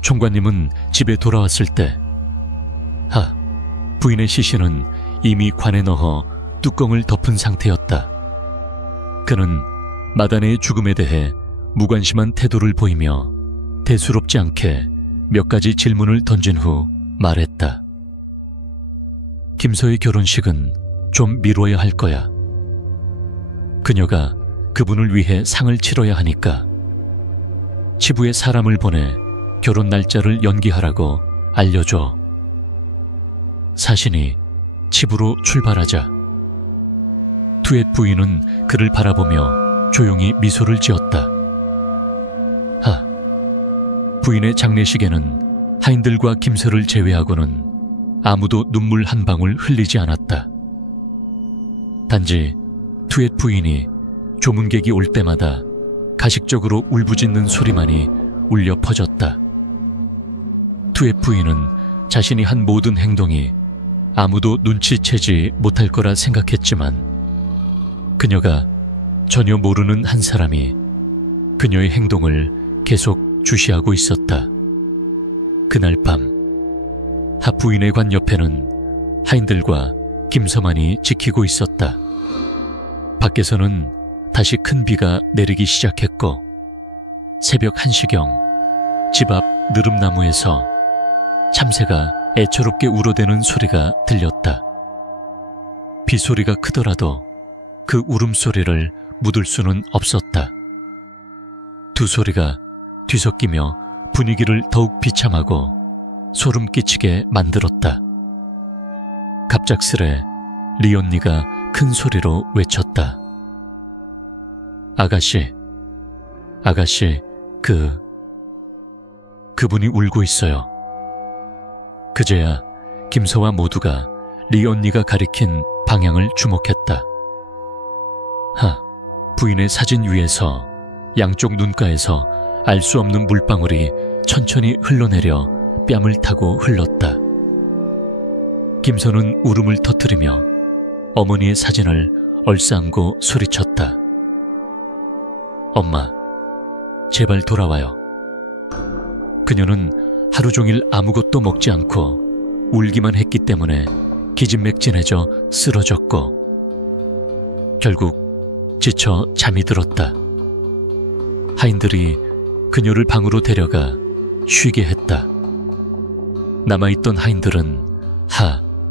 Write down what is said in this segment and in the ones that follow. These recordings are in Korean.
총관님은 집에 돌아왔을 때 부인의 시신은 이미 관에 넣어 뚜껑을 덮은 상태였다. 그는 마다네의 죽음에 대해 무관심한 태도를 보이며 대수롭지 않게 몇 가지 질문을 던진 후 말했다. 김서의 결혼식은 좀 미뤄야 할 거야. 그녀가 그분을 위해 상을 치러야 하니까 치부에 사람을 보내 결혼 날짜를 연기하라고 알려줘. 사신이 치부로 출발하자. 투엣 부인은 그를 바라보며 조용히 미소를 지었다. 부인의 장례식에는 하인들과 김서를 제외하고는 아무도 눈물 한 방울 흘리지 않았다. 단지 투엣 부인이 조문객이 올 때마다 가식적으로 울부짖는 소리만이 울려 퍼졌다. 투엣 부인은 자신이 한 모든 행동이 아무도 눈치채지 못할 거라 생각했지만 그녀가 전혀 모르는 한 사람이 그녀의 행동을 계속 주시하고 있었다. 그날 밤 하부인의 관 옆에는 하인들과 김서만이 지키고 있었다. 밖에서는 다시 큰 비가 내리기 시작했고 새벽 1시경 집 앞 느릅나무에서 참새가 애처롭게 울어대는 소리가 들렸다. 비소리가 크더라도 그 울음소리를 묻을 수는 없었다. 두 소리가 뒤섞이며 분위기를 더욱 비참하고 소름 끼치게 만들었다. 갑작스레 리언니가 큰 소리로 외쳤다. 아가씨, 그분이 울고 있어요. 그제야 김서와 모두가 리언니가 가리킨 방향을 주목했다. 부인의 사진 위에서 양쪽 눈가에서 알 수 없는 물방울이 천천히 흘러내려 뺨을 타고 흘렀다. 김서는 울음을 터뜨리며 어머니의 사진을 얼싸안고 소리쳤다. 엄마, 제발 돌아와요. 그녀는 하루 종일 아무것도 먹지 않고 울기만 했기 때문에 기진맥진해져 쓰러졌고 결국 지쳐 잠이 들었다. 하인들이 그녀를 방으로 데려가 쉬게 했다. 남아있던 하인들은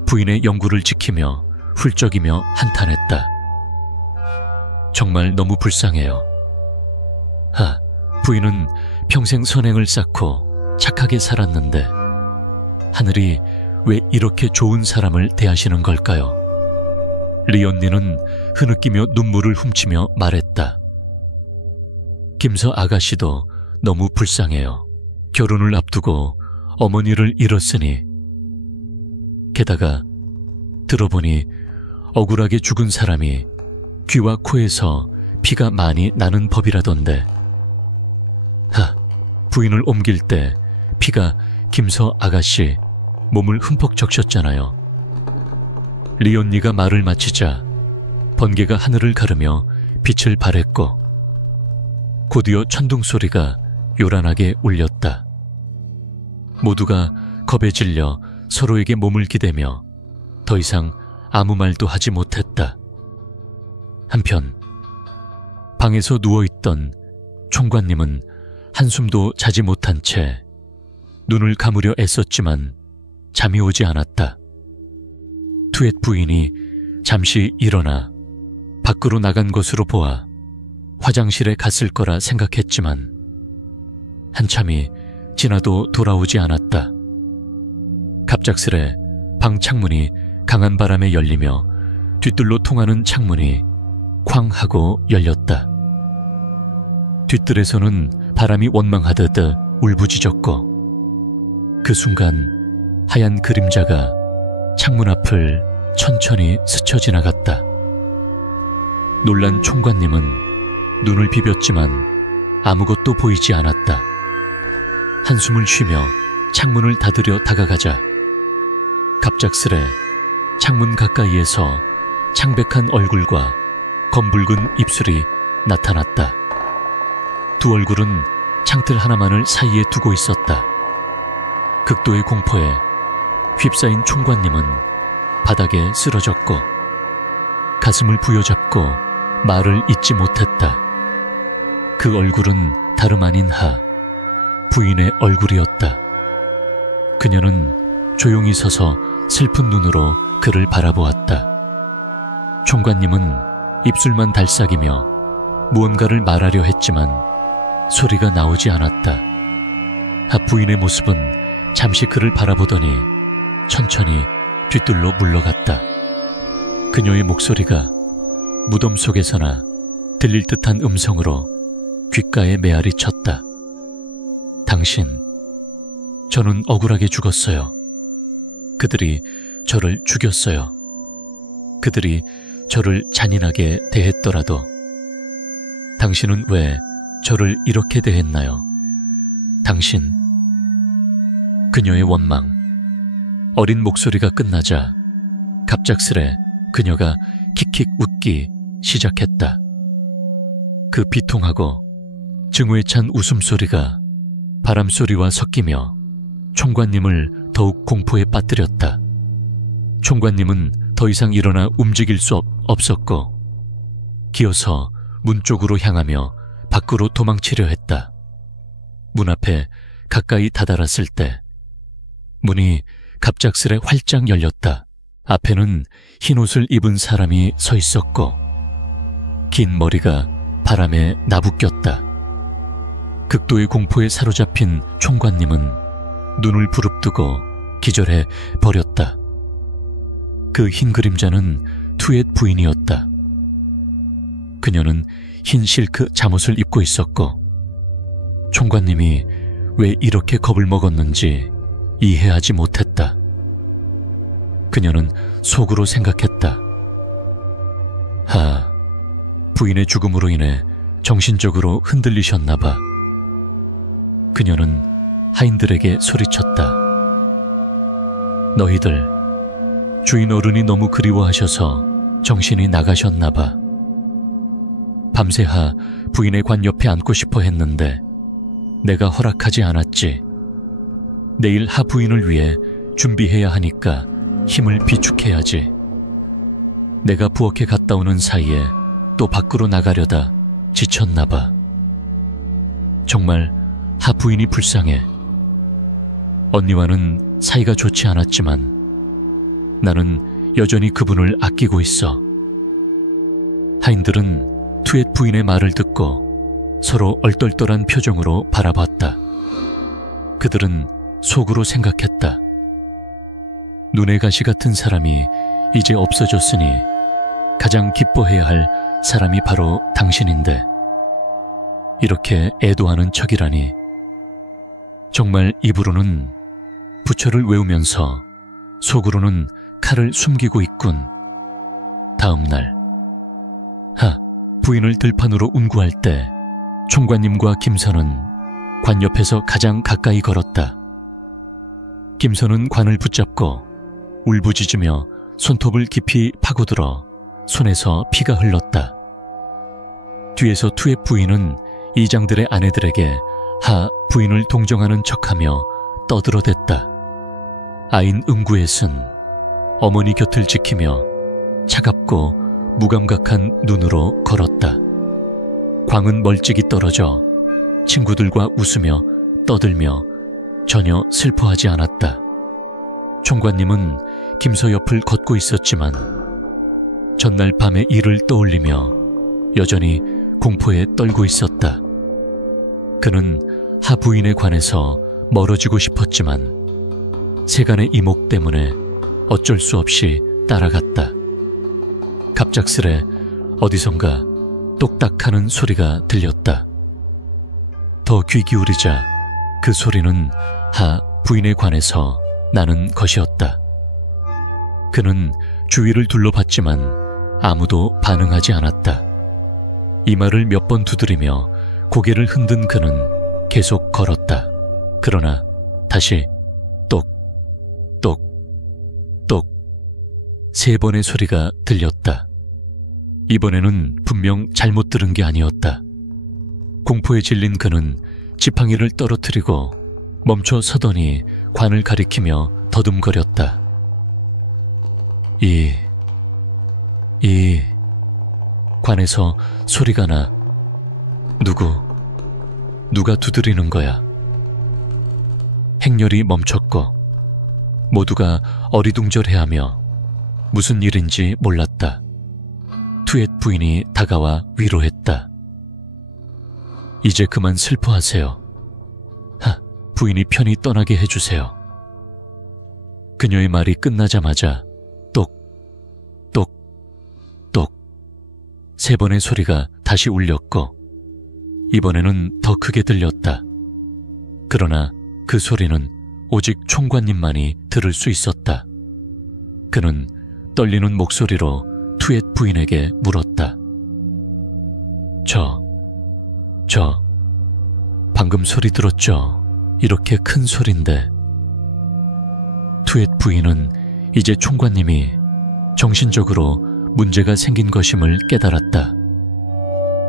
부인의 영구를 지키며 훌쩍이며 한탄했다. 정말 너무 불쌍해요. 부인은 평생 선행을 쌓고 착하게 살았는데 하늘이 왜 이렇게 좋은 사람을 대하시는 걸까요? 리언니는 흐느끼며 눈물을 훔치며 말했다. 김서 아가씨도 너무 불쌍해요. 결혼을 앞두고 어머니를 잃었으니 게다가 들어보니 억울하게 죽은 사람이 귀와 코에서 피가 많이 나는 법이라던데 부인을 옮길 때 피가 김서 아가씨 몸을 흠뻑 적셨잖아요. 리언니가 말을 마치자 번개가 하늘을 가르며 빛을 발했고 곧이어 천둥 소리가 요란하게 울렸다. 모두가 겁에 질려 서로에게 몸을 기대며 더 이상 아무 말도 하지 못했다. 한편 방에서 누워있던 총관님은 한숨도 자지 못한 채 눈을 감으려 애썼지만 잠이 오지 않았다. 투엣 부인이 잠시 일어나 밖으로 나간 것으로 보아 화장실에 갔을 거라 생각했지만 한참이 지나도 돌아오지 않았다. 갑작스레 방 창문이 강한 바람에 열리며 뒤뜰로 통하는 창문이 쾅 하고 열렸다. 뒤뜰에서는 바람이 원망하듯 울부짖었고 그 순간 하얀 그림자가 창문 앞을 천천히 스쳐 지나갔다. 놀란 총관님은 눈을 비볐지만 아무것도 보이지 않았다. 한숨을 쉬며 창문을 닫으려 다가가자 갑작스레 창문 가까이에서 창백한 얼굴과 검붉은 입술이 나타났다. 두 얼굴은 창틀 하나만을 사이에 두고 있었다. 극도의 공포에 휩싸인 총관님은 바닥에 쓰러졌고 가슴을 부여잡고 말을 잇지 못했다. 그 얼굴은 다름 아닌 부인의 얼굴이었다. 그녀는 조용히 서서 슬픈 눈으로 그를 바라보았다. 총관님은 입술만 달싹이며 무언가를 말하려 했지만 소리가 나오지 않았다. 부인의 모습은 잠시 그를 바라보더니 천천히 뒤뜰로 물러갔다. 그녀의 목소리가 무덤 속에서나 들릴 듯한 음성으로 귓가에 메아리 쳤다. 당신, 저는 억울하게 죽었어요. 그들이 저를 죽였어요. 그들이 저를 잔인하게 대했더라도 당신은 왜 저를 이렇게 대했나요? 당신. 그녀의 원망. 어린 목소리가 끝나자 갑작스레 그녀가 킥킥 웃기 시작했다. 그 비통하고 증오에 찬 웃음소리가 바람소리와 섞이며 총관님을 더욱 공포에 빠뜨렸다. 총관님은 더 이상 일어나 움직일 수 없었고 기어서 문 쪽으로 향하며 밖으로 도망치려 했다. 문 앞에 가까이 다다랐을 때 문이 갑작스레 활짝 열렸다. 앞에는 흰 옷을 입은 사람이 서 있었고 긴 머리가 바람에 나부꼈다. 극도의 공포에 사로잡힌 총관님은 눈을 부릅뜨고 기절해 버렸다. 그 흰 그림자는 투엣 부인이었다. 그녀는 흰 실크 잠옷을 입고 있었고 총관님이 왜 이렇게 겁을 먹었는지 이해하지 못했다. 그녀는 속으로 생각했다. 부인의 죽음으로 인해 정신적으로 흔들리셨나 봐. 그녀는 하인들에게 소리쳤다. 너희들, 주인 어른이 너무 그리워하셔서 정신이 나가셨나 봐. 밤새 부인의 관 옆에 앉고 싶어 했는데 내가 허락하지 않았지. 내일 부인을 위해 준비해야 하니까 힘을 비축해야지. 내가 부엌에 갔다 오는 사이에 또 밖으로 나가려다 지쳤나 봐. 정말 부인이 불쌍해. 언니와는 사이가 좋지 않았지만 나는 여전히 그분을 아끼고 있어. 하인들은 투엣 부인의 말을 듣고 서로 얼떨떨한 표정으로 바라봤다. 그들은 속으로 생각했다. 눈의 가시 같은 사람이 이제 없어졌으니 가장 기뻐해야 할 사람이 바로 당신인데 이렇게 애도하는 척이라니. 정말 입으로는 부처를 외우면서 속으로는 칼을 숨기고 있군. 다음 날 부인을 들판으로 운구할 때 총관님과 김선은 관 옆에서 가장 가까이 걸었다. 김선은 관을 붙잡고 울부짖으며 손톱을 깊이 파고들어 손에서 피가 흘렀다. 뒤에서 투엣 부인은 이장들의 아내들에게 부인을 동정하는 척하며 떠들어댔다. 아인 음구엣은 어머니 곁을 지키며 차갑고 무감각한 눈으로 걸었다. 광은 멀찍이 떨어져 친구들과 웃으며 떠들며 전혀 슬퍼하지 않았다. 총관님은 김서 옆을 걷고 있었지만 전날 밤의 일을 떠올리며 여전히 공포에 떨고 있었다. 그는 부인에 관해서 멀어지고 싶었지만 세간의 이목 때문에 어쩔 수 없이 따라갔다. 갑작스레 어디선가 똑딱하는 소리가 들렸다. 더 귀 기울이자 그 소리는 부인에 관해서 나는 것이었다. 그는 주위를 둘러봤지만 아무도 반응하지 않았다. 이마를 몇 번 두드리며 고개를 흔든 그는 계속 걸었다. 그러나 다시 똑, 똑, 똑 3번의 소리가 들렸다. 이번에는 분명 잘못 들은 게 아니었다. 공포에 질린 그는 지팡이를 떨어뜨리고 멈춰 서더니 관을 가리키며 더듬거렸다. 이 관에서 소리가 나. 누가 두드리는 거야. 행렬이 멈췄고 모두가 어리둥절해하며 무슨 일인지 몰랐다. 투엣 부인이 다가와 위로했다. 이제 그만 슬퍼하세요. 부인이 편히 떠나게 해주세요. 그녀의 말이 끝나자마자 똑똑똑 3번의 소리가 다시 울렸고 이번에는 더 크게 들렸다. 그러나 그 소리는 오직 총관님만이 들을 수 있었다. 그는 떨리는 목소리로 투엣 부인에게 물었다. 저 방금 소리 들었죠? 이렇게 큰 소린데. 투엣 부인은 이제 총관님이 정신적으로 문제가 생긴 것임을 깨달았다.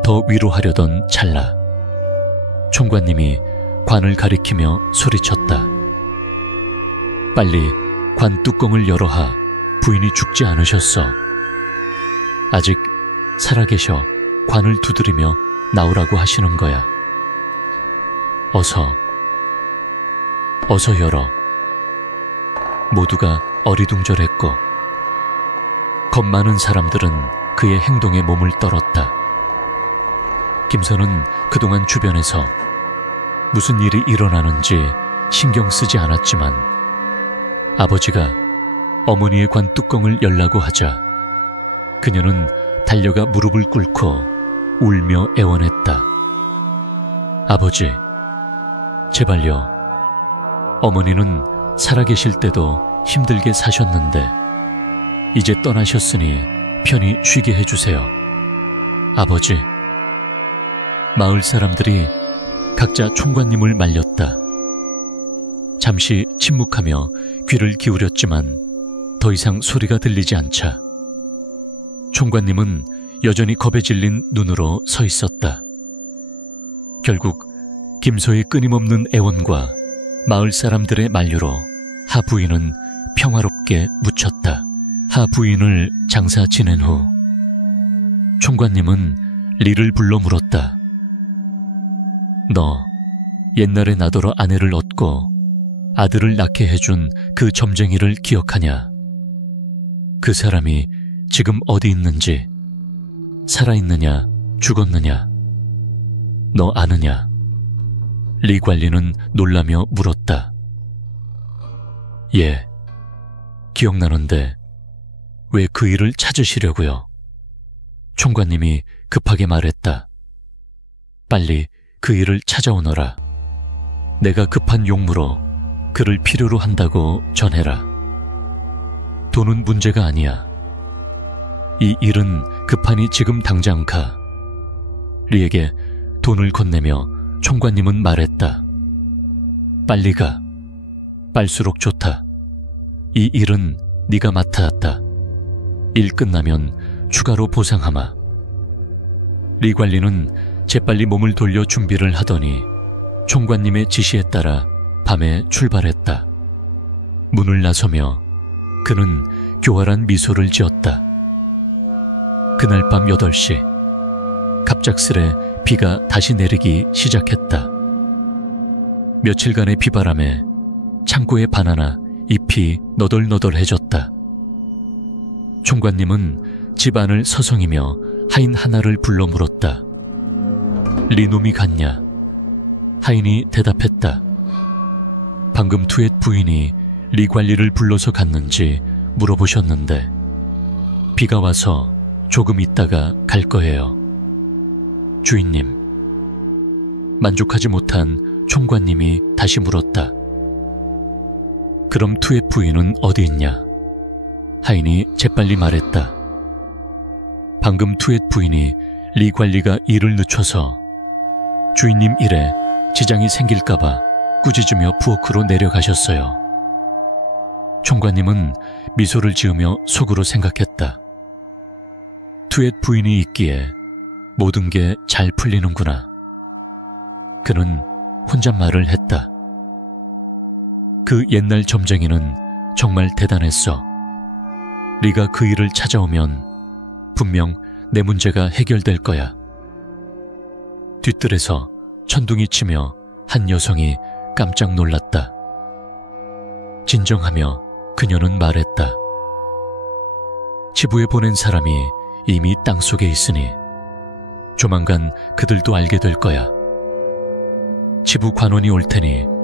더 위로하려던 찰나 총관님이 관을 가리키며 소리쳤다. 빨리 관 뚜껑을 열어하. 부인이 죽지 않으셨어. 아직 살아계셔 관을 두드리며 나오라고 하시는 거야. 어서 열어. 모두가 어리둥절했고 겁 많은 사람들은 그의 행동에 몸을 떨었다. 김선은 그동안 주변에서 무슨 일이 일어나는지 신경 쓰지 않았지만 아버지가 어머니의 관 뚜껑을 열라고 하자 그녀는 달려가 무릎을 꿇고 울며 애원했다. 아버지, 제발요. 어머니는 살아계실 때도 힘들게 사셨는데 이제 떠나셨으니 편히 쉬게 해주세요. 아버지. 마을 사람들이 각자 총관님을 말렸다. 잠시 침묵하며 귀를 기울였지만 더 이상 소리가 들리지 않자 총관님은 여전히 겁에 질린 눈으로 서 있었다. 결국 김소의 끊임없는 애원과 마을 사람들의 만류로 하 부인은 평화롭게 묻혔다. 하 부인을 장사 지낸 후 총관님은 리를 불러 물었다. 너 옛날에 나더러 아내를 얻고 아들을 낳게 해준 그 점쟁이를 기억하냐? 그 사람이 지금 어디 있는지, 살아있느냐 죽었느냐 너 아느냐? 리 관리는 놀라며 물었다. 예, 기억나는데 왜 그 일을 찾으시려고요? 총관님이 급하게 말했다. 빨리 그 일을 찾아오너라. 내가 급한 용무로 그를 필요로 한다고 전해라. 돈은 문제가 아니야. 이 일은 급하니 지금 당장 가. 리에게 돈을 건네며 총관님은 말했다. 빨리 가. 빨수록 좋다. 이 일은 네가 맡아왔다. 일 끝나면 추가로 보상하마. 리 관리는 재빨리 몸을 돌려 준비를 하더니 총관님의 지시에 따라 밤에 출발했다. 문을 나서며 그는 교활한 미소를 지었다. 그날 밤 8시 갑작스레 비가 다시 내리기 시작했다. 며칠간의 비바람에 창고의 바나나 잎이 너덜너덜해졌다. 총관님은 집 안을 서성이며 하인 하나를 불러 물었다. 리 놈이 갔냐? 하인이 대답했다. 방금 투엣 부인이 리 관리를 불러서 갔는지 물어보셨는데 비가 와서 조금 있다가 갈 거예요. 주인님. 만족하지 못한 총관님이 다시 물었다. 그럼 투엣 부인은 어디 있냐? 하인이 재빨리 말했다. 방금 투엣 부인이 리 관리가 일을 늦춰서 주인님 일에 지장이 생길까봐 꾸짖으며 부엌으로 내려가셨어요. 총관님은 미소를 지으며 속으로 생각했다. 투엣 부인이 있기에 모든 게 잘 풀리는구나. 그는 혼잣말을 했다. 그 옛날 점쟁이는 정말 대단했어. 리가 그 일을 찾아오면 분명 내 문제가 해결될 거야. 뒤뜰에서 천둥이 치며 한 여성이 깜짝 놀랐다. 진정하며 그녀는 말했다. 치부에 보낸 사람이 이미 땅속에 있으니 조만간 그들도 알게 될 거야. 치부 관원이 올 테니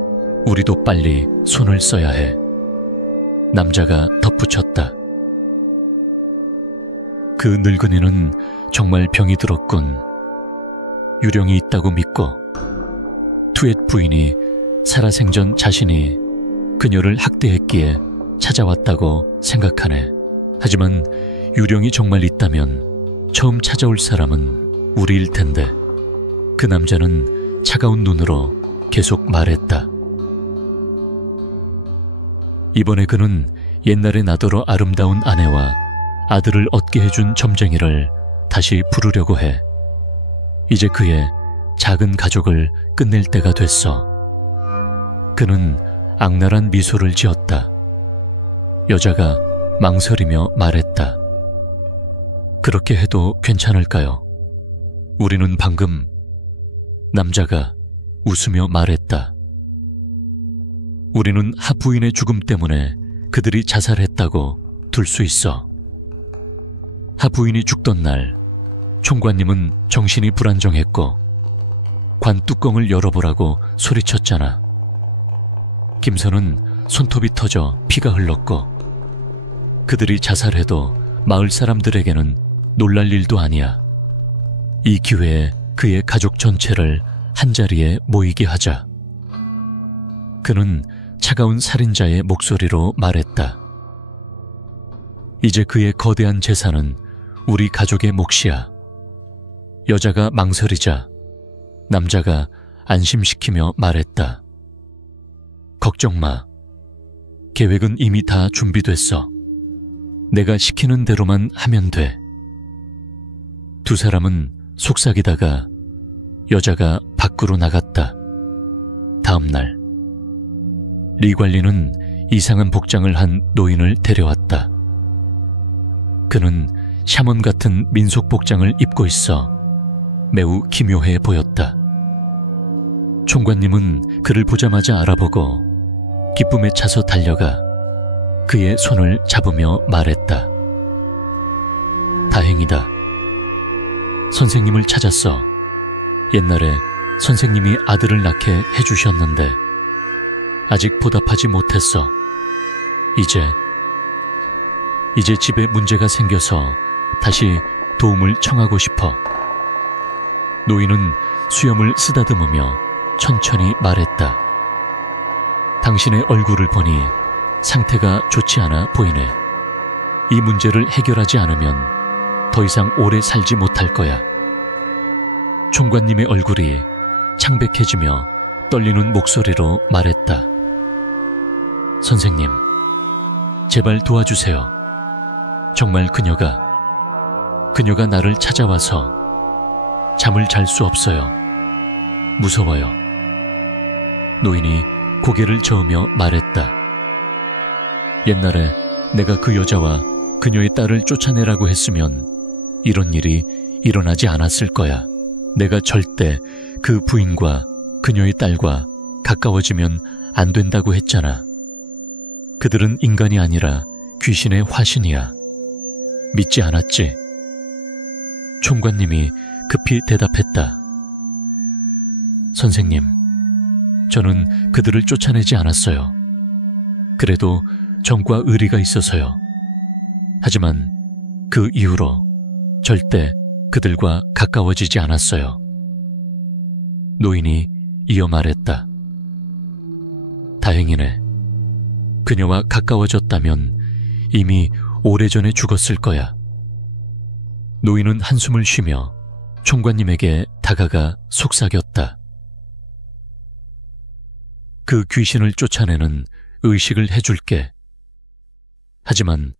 우리도 빨리 손을 써야 해. 남자가 덧붙였다. 그 늙은이는 정말 병이 들었군. 유령이 있다고 믿고 투엣 부인이 살아생전 자신이 그녀를 학대했기에 찾아왔다고 생각하네. 하지만 유령이 정말 있다면 처음 찾아올 사람은 우리일 텐데. 그 남자는 차가운 눈으로 계속 말했다. 이번에 그는 옛날에 나더러 아름다운 아내와 아들을 얻게 해준 점쟁이를 다시 부르려고 해. 이제 그의 작은 가족을 끝낼 때가 됐어. 그는 악랄한 미소를 지었다. 여자가 망설이며 말했다. 그렇게 해도 괜찮을까요? 우리는 방금... 남자가 웃으며 말했다. 우리는 하부인의 죽음 때문에 그들이 자살했다고 둘 수 있어. 하부인이 죽던 날 총관님은 정신이 불안정했고 관 뚜껑을 열어보라고 소리쳤잖아. 김선은 손톱이 터져 피가 흘렀고 그들이 자살해도 마을 사람들에게는 놀랄 일도 아니야. 이 기회에 그의 가족 전체를 한자리에 모이게 하자. 그는 차가운 살인자의 목소리로 말했다. 이제 그의 거대한 재산은 우리 가족의 몫이야. 여자가 망설이자 남자가 안심시키며 말했다. 걱정 마. 계획은 이미 다 준비됐어. 내가 시키는 대로만 하면 돼. 두 사람은 속삭이다가 여자가 밖으로 나갔다. 다음 날 리 관리는 이상한 복장을 한 노인을 데려왔다. 그는 샤먼 같은 민속 복장을 입고 있어 매우 기묘해 보였다. 총관님은 그를 보자마자 알아보고 기쁨에 차서 달려가 그의 손을 잡으며 말했다. 다행이다. 선생님을 찾았어. 옛날에 선생님이 아들을 낳게 해주셨는데 아직 보답하지 못했어. 이제 집에 문제가 생겨서 다시 도움을 청하고 싶어. 노인은 수염을 쓰다듬으며 천천히 말했다. 당신의 얼굴을 보니 상태가 좋지 않아 보이네. 이 문제를 해결하지 않으면 더 이상 오래 살지 못할 거야. 총관님의 얼굴이 창백해지며 떨리는 목소리로 말했다. 선생님, 제발 도와주세요. 정말 그녀가 나를 찾아와서 잠을 잘 수 없어요. 무서워요. 노인이 고개를 저으며 말했다. 옛날에 내가 그 여자와 그녀의 딸을 쫓아내라고 했으면 이런 일이 일어나지 않았을 거야. 내가 절대 그 부인과 그녀의 딸과 가까워지면 안 된다고 했잖아. 그들은 인간이 아니라 귀신의 화신이야. 믿지 않았지? 총관님이 급히 대답했다. 선생님, 저는 그들을 쫓아내지 않았어요. 그래도 정과 의리가 있어서요. 하지만 그 이후로 절대 그들과 가까워지지 않았어요. 노인이 이어 말했다. 다행이네. 그녀와 가까워졌다면 이미 오래전에 죽었을 거야. 노인은 한숨을 쉬며 총관님에게 다가가 속삭였다. 그 귀신을 쫓아내는 의식을 해줄게. 하지만